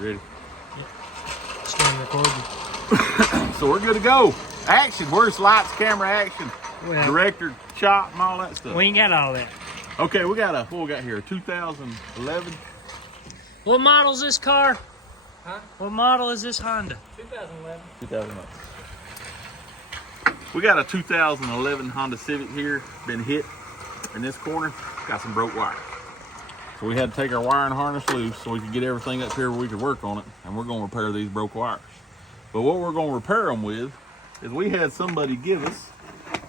ready? Stand recording. So we're good to go. Action. Where's lights, camera, action, Well, director, shot, and all that stuff? we ain't got all that. Okay, we got what we got here? A 2011. What model's this car? Huh? What model is this Honda? 2011. 2011. We got a 2011 Honda Civic here. Been hit in this corner. Got some broke wire. So we had to take our wiring harness loose so we could get everything up here where we could work on it. And we're going to repair these broke wires. But what we're going to repair them with is we had somebody give us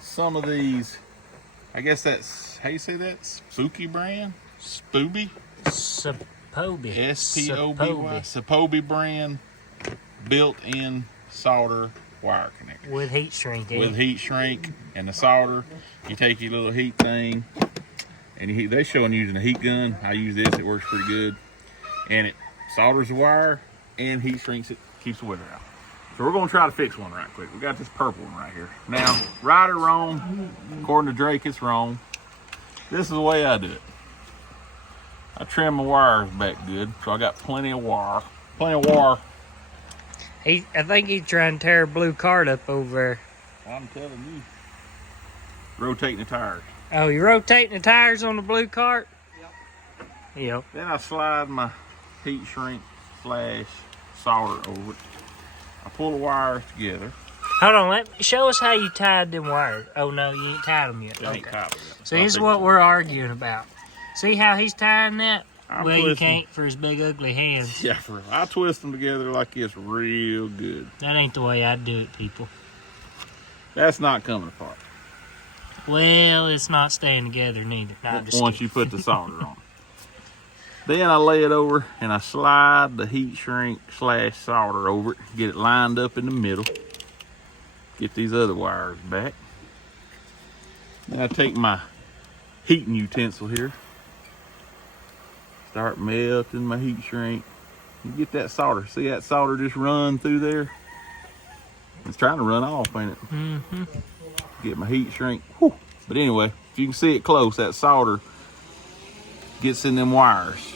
some of these, I guess that's, how you say that? Spooky brand? Spooby? Sapobi. S-P-O-B-Y. Sapobi brand built-in solder wire connector. With heat shrink. With heat shrink and the solder. You take your little heat thing and they're showing using a heat gun. I use this, it works pretty good. And it solders the wire and heat shrinks it, keeps the weather out. So we're gonna try to fix one right quick. We got this purple one right here. Now, right or wrong, according to Drake, it's wrong. This is the way I do it. I trim my wires back good, so I got plenty of wire. I think he's trying to tear a blue cart up over there. I'm telling you. Rotating the tires. Oh, you rotating the tires on the blue cart? Yep. Then I slide my heat shrink / solder over it. I pull the wires together. Hold on, show us how you tied them wires. Oh no, you ain't tied them yet. It ain't tight yet. So here's what we're arguing about. See how he's tying that? I'm Well, you twisting. can't for his big ugly hands. Yeah, I twist them together like this real good. That ain't the way I do it, people. That's not coming apart. Well, it's not staying together neither. No, I'm just Once kidding. you put the solder on. Then I lay it over and I slide the heat shrink / solder over it. Get it lined up in the middle. Get these other wires back. Then I take my heating utensil here. Start melting my heat shrink. You get that solder. See that solder just run through there? It's trying to run off, ain't it? Mm-hmm. Get my heat shrink. Whew. But anyway, if you can see it close, that solder gets in them wires.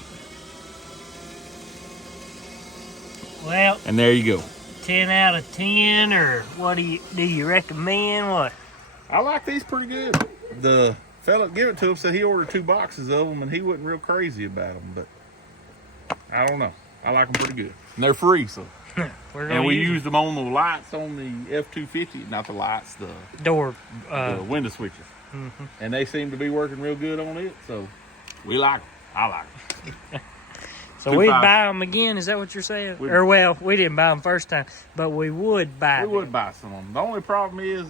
Well, And there you go. 10 out of 10, or what do you recommend? What? I like these pretty good. The fella that gave it to him said he ordered 2 boxes of them and he wasn't real crazy about them, but I don't know. I like them pretty good. And they're free, so. We're And we used them on the lights on the F-250, not the lights, the door. window switches. Mhm. And they seem to be working real good on it, so we like them. I like them. So 2.5. we'd buy them again. Is that what you're saying? Or well, we didn't buy them first time, but we would buy them. We would buy some of them. The only problem is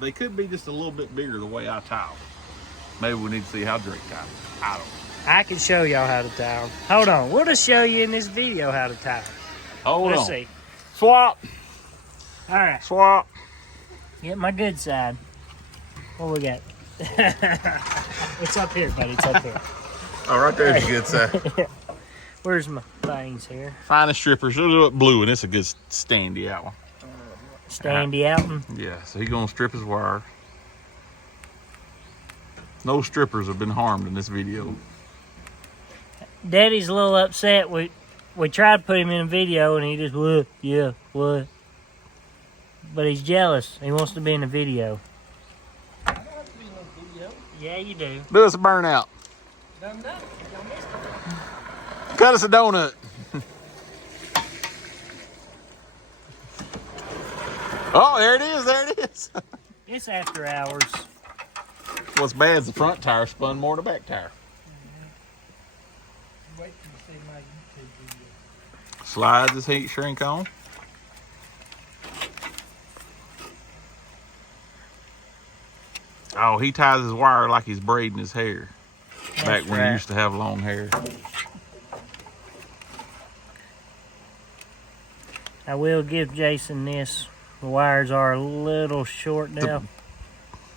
they could be just a little bit bigger the way I tie them. Maybe we need to see how Drake ties them. I don't know. I can show y'all how to tie them. Hold on, we'll just show you in this video how to tie them. Hold Let's on. see. Swap. All right, Swap. get my good side. What we got? It's up here, buddy. It's up here. Oh, right there's a good side. Where's my things here? Finest strippers. Those are blue, and it's a good standy out one. Standy out and Yeah, so he's going to strip his wire. No strippers have been harmed in this video. Daddy's a little upset. We tried to put him in a video and he just what? Yeah, what? But he's jealous. He wants to be in a video. I don't have to be in no video. Yeah, you do. Do us a burnout. Done that. Y'all missed it. Cut us a donut. Oh, there it is. There it is. It's after hours. What's bad is the front tire spun more than the back tire. Wait till you see my YouTube video. Slides his heat shrink on. Oh, he ties his wire like he's braiding his hair. Back when he used to have long hair. I will give Jason this. The wires are a little short now.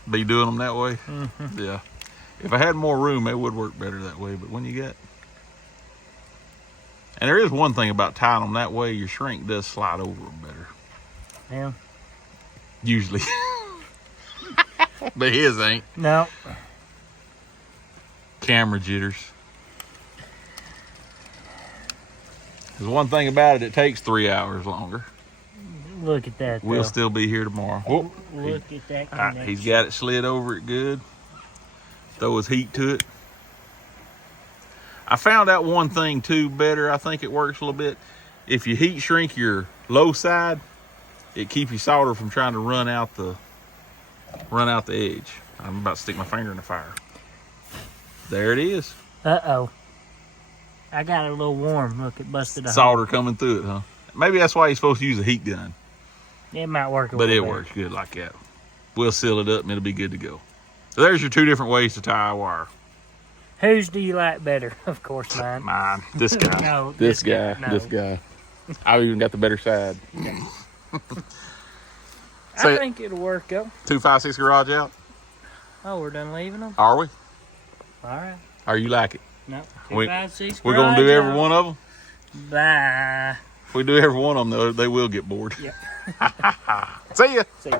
Be doing them that way? Mm-hmm. Yeah. If I had more room, it would work better that way. But when you got... And there is one thing about tying them that way, your shrink does slide over them better. Yeah. Usually. But his ain't. No. Camera jitters. There's one thing about it, it takes 3 hours longer. Look at that. We'll though. still be here tomorrow. Whoop. Look at that. All right, connection. he's got it slid over it good. Throw his heat to it. I found out one thing too better. I think it works a little bit. If you heat shrink your low side, it keeps your solder from trying to run out the edge. I'm about to stick my finger in the fire. There it is. Uh-oh. I got it a little warm. Look, it busted a hole. Solder coming through it, huh? Maybe that's why you're supposed to use a heat gun. It might work a But little it better. works good like that. We'll seal it up and it'll be good to go. So there's your 2 different ways to tie a wire. Whose do you like better? Of course, mine. Mine. This guy. No, this this guy. guy. No. This guy. I've even got the better side. I So- think it'll work, though. 256 garage out. Oh, we're done leaving them? Are we? All right. Or you like it? No. We- 256. We're gonna do every one of them. Bye. If we do every one of them, though, they will get bored. Yeah. See ya. See ya.